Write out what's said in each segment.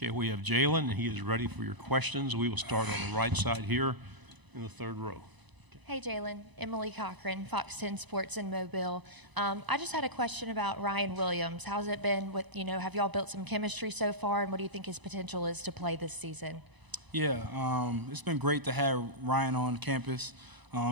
Okay, we have Jalen, and he is ready for your questions. We will start on the right side here in the third row. Hey, Jalen. Emily Cochran, Fox 10 Sports in Mobile. I just had a question about Ryan Williams. How's it been with, have y'all built some chemistry so far, and what do you think his potential is to play this season? Yeah, it's been great to have Ryan on campus.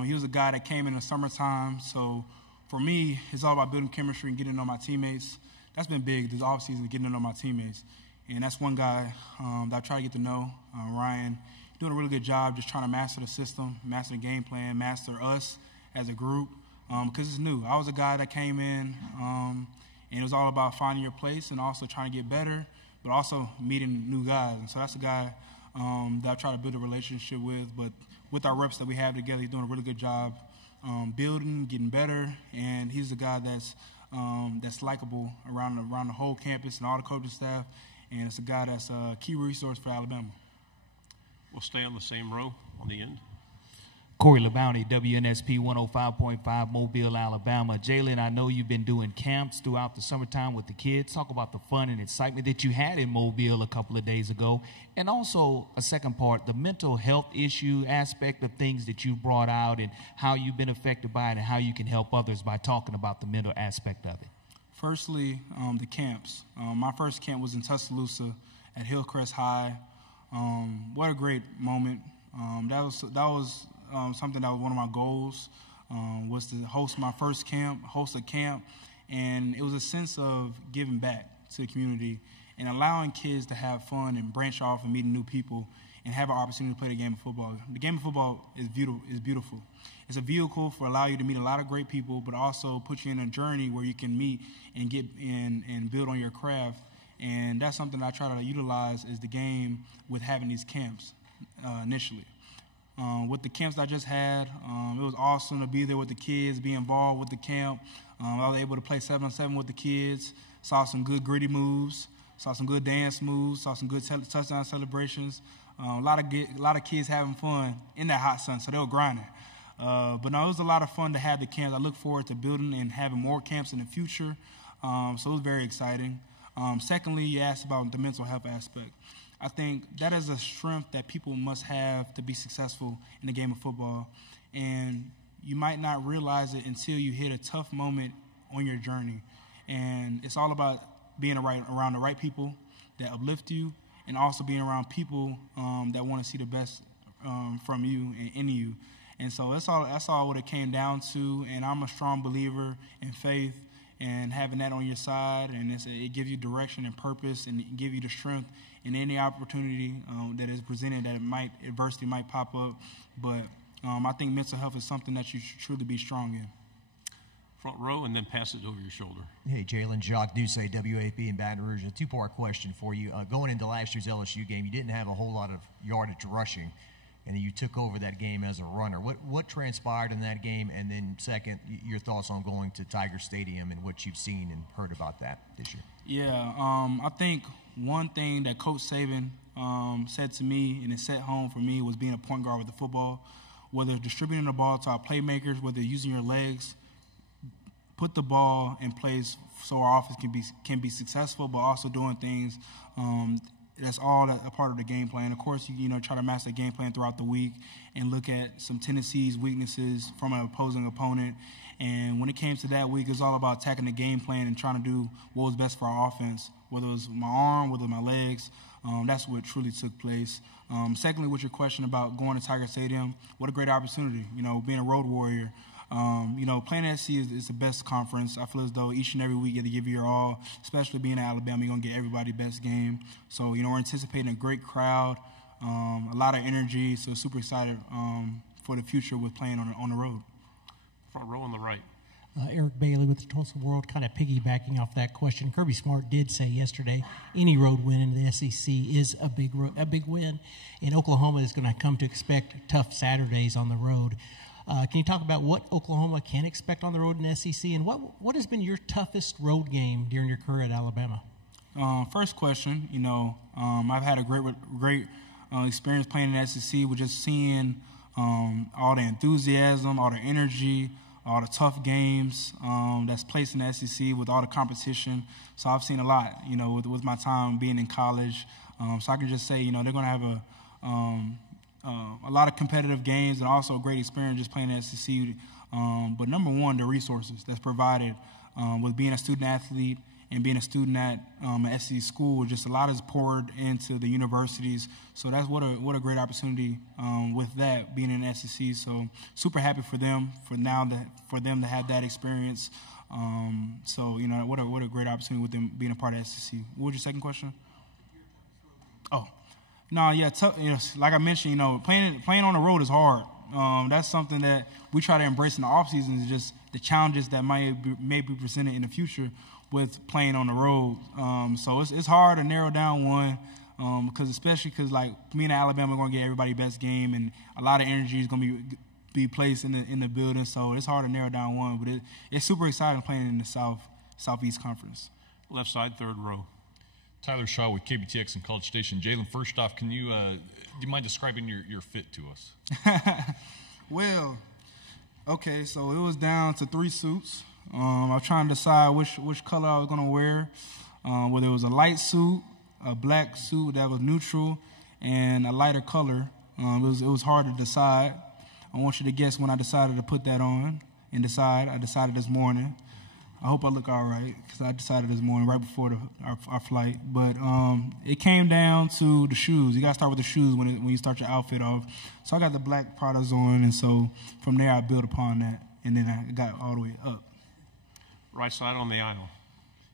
He was a guy that came in the summertime, so for me, it's all about building chemistry and getting to know my teammates. That's been big this offseason, getting to know my teammates. And that's one guy that I try to get to know, Ryan. Doing a really good job just trying to master the system, master the game plan, master us as a group, because it's new. I was a guy that came in, and it was all about finding your place and also trying to get better, but also meeting new guys. And so that's a guy that I try to build a relationship with. But with our reps that we have together, he's doing a really good job building, getting better, and he's a guy that's likable around the whole campus and all the coaching staff. And it's a guy that's a key resource for Alabama. We'll stay on the same row on the end. Corey LeBounty, WNSP 105.5, Mobile, Alabama. Jalen, I know you've been doing camps throughout the summertime with the kids. Talk about the fun and excitement that you had in Mobile a couple of days ago. And also, a second part, the mental health issue aspect of things that you brought out and how you've been affected by it and how you can help others by talking about the mental aspect of it. Firstly, the camps. My first camp was in Tuscaloosa at Hillcrest High. What a great moment. That was something that was one of my goals, was to host my first camp, host a camp, and it was a sense of giving back to the community and allowing kids to have fun and branch off and meeting new people and have an opportunity to play the game of football. The game of football is beautiful. It's a vehicle for allow you to meet a lot of great people, but also put you in a journey where you can meet and get in and build on your craft. And that's something I try to utilize as the game with having these camps initially. With the camps I just had, it was awesome to be there with the kids, be involved with the camp. I was able to play 7-on-7 with the kids, saw some good gritty moves, saw some good dance moves, saw some good touchdown celebrations. A lot of kids having fun in that hot sun, so they were grinding. But no, it was a lot of fun to have the camps. I look forward to building and having more camps in the future, so it was very exciting. Secondly, you asked about the mental health aspect. I think that is a strength that people must have to be successful in the game of football, and you might not realize it until you hit a tough moment on your journey. And it's all about being around the right people that uplift you, and also being around people that want to see the best from you and in you. And so that's all what it came down to. And I'm a strong believer in faith and having that on your side, and it gives you direction and purpose, and it gives you the strength in any opportunity that is presented that adversity might pop up. But I think mental health is something that you should truly be strong in. Front row, and then pass it over your shoulder. Hey, Jalen, Jacques Doucet, WAP in Baton Rouge. A two-part question for you. Going into last year's LSU game, you didn't have a whole lot of yardage rushing, and you took over that game as a runner. What transpired in that game? And then second, your thoughts on going to Tiger Stadium and what you've seen and heard about that this year. Yeah, I think one thing that Coach Saban said to me and it set home for me was being a point guard with the football, whether distributing the ball to our playmakers, whether using your legs, put the ball in place so our offense can be successful, but also doing things that's all a part of the game plan. Of course, you try to master the game plan throughout the week and look at some tendencies, weaknesses from an opposing opponent. And when it came to that week, it was all about attacking the game plan and trying to do what was best for our offense, whether it was my arm, whether it was my legs. That's what truly took place. Secondly, with your question about going to Tiger Stadium, what a great opportunity, being a road warrior. Playing SC is the best conference. I feel as though each and every week you have to give your all, especially being in Alabama, you're going to get everybody's best game. So, we're anticipating a great crowd, a lot of energy, so super excited for the future with playing on the road. Front row on the right. Eric Bailey with the Tulsa World, kind of piggybacking off that question. Kirby Smart did say yesterday any road win in the SEC is a big win, and Oklahoma is going to come to expect tough Saturdays on the road. Can you talk about what Oklahoma can expect on the road in the SEC, and what has been your toughest road game during your career at Alabama? First question, I've had a great experience playing in the SEC with just seeing all the enthusiasm, all the energy, all the tough games that's placed in the SEC with all the competition. So I've seen a lot, with my time being in college. So I can just say, they're going to have a lot of competitive games and also a great experience just playing in the SEC. But number one, the resources that's provided with being a student athlete and being a student at an SEC school, just a lot is poured into the universities. So that's what a great opportunity with that being in the SEC. So super happy for them for them to have that experience. So what a great opportunity with them being a part of SEC. What was your second question? Oh, no, yeah. Like I mentioned, playing on the road is hard. That's something that we try to embrace in the off season, is just the challenges that may be presented in the future with playing on the road. So it's hard to narrow down one, because like me and Alabama are going to get everybody's best game, and a lot of energy is going to be placed in the building. So it's hard to narrow down one, but it's super exciting playing in the Southeast Conference. Left side, third row. Tyler Shaw with KBTX and College Station. Jalen, first off, do you mind describing your fit to us? Well, okay, so it was down to 3 suits. I was trying to decide which color I was going to wear. Whether it was a light suit, a black suit that was neutral, and a lighter color. It was hard to decide. I want you to guess when I decided to put that on and decide. I decided this morning. I hope I look all right, because I decided this morning right before our flight. But it came down to the shoes. You got to start with the shoes when you start your outfit off. So I got the black Pradas on, and so from there I built upon that, and then I got all the way up. Right side on the aisle.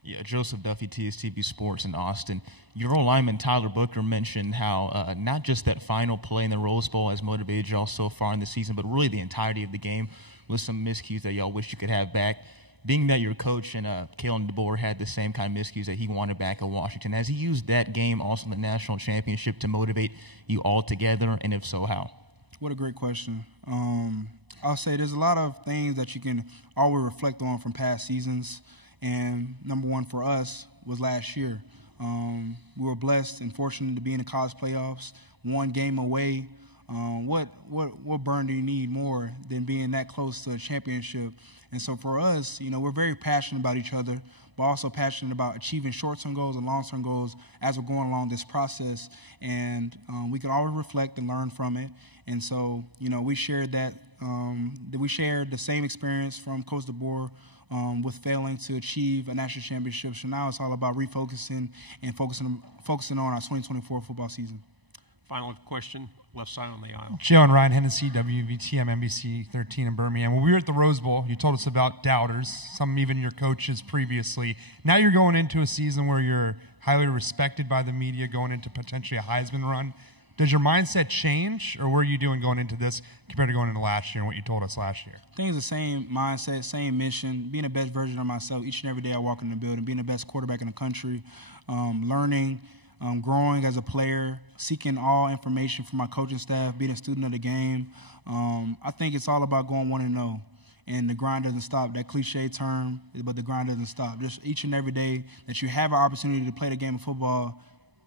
Yeah, Joseph Duffy, TSTV Sports in Austin. Your old lineman, Tyler Booker, mentioned how not just that final play in the Rose Bowl has motivated y'all so far in the season, but really the entirety of the game with some miscues that y'all wish you could have back. Being that your coach and Kalen DeBoer had the same kind of miscues that he wanted back at Washington, has he used that game also in the national championship to motivate you all together, and if so, how? What a great question. I'll say there's a lot of things that you can always reflect on from past seasons, and number one for us was last year. We were blessed and fortunate to be in the college playoffs, one game away. What burn do you need more than being that close to a championship? And so for us, we're very passionate about each other, but also passionate about achieving short-term goals and long-term goals as we're going along this process. And we can always reflect and learn from it. And so, we shared that. We shared the same experience from Coach DeBoer with failing to achieve a national championship. So now it's all about refocusing and focusing on our 2024 football season. Final question, left side on the aisle. Joe and Ryan Hennessy, WVTM NBC 13 in Birmingham. When we were at the Rose Bowl, you told us about doubters, some even your coaches previously. Now you're going into a season where you're highly respected by the media, going into potentially a Heisman run. Does your mindset change, or what are you doing going into this compared to going into last year and what you told us last year? I think it's the same mindset, same mission, being the best version of myself each and every day I walk in the building, being the best quarterback in the country, learning, growing as a player, seeking all information from my coaching staff, being a student of the game. I think it's all about going 1-0, and the grind doesn't stop. That cliche term, but the grind doesn't stop. Just each and every day that you have an opportunity to play the game of football,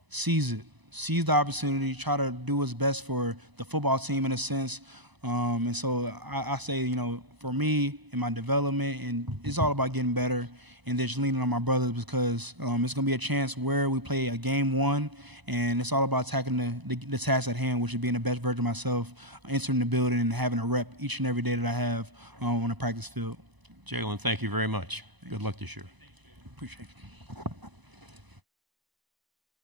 seize it. Seize the opportunity, try to do what's best for the football team in a sense. And so I say, for me and my development, and it's all about getting better and just leaning on my brothers, because it's going to be a chance where we play a game one, and it's all about tackling the task at hand, which is being the best version of myself, entering the building and having a rep each and every day that I have on the practice field. Jalen, thank you very much. Good luck this year. Appreciate it.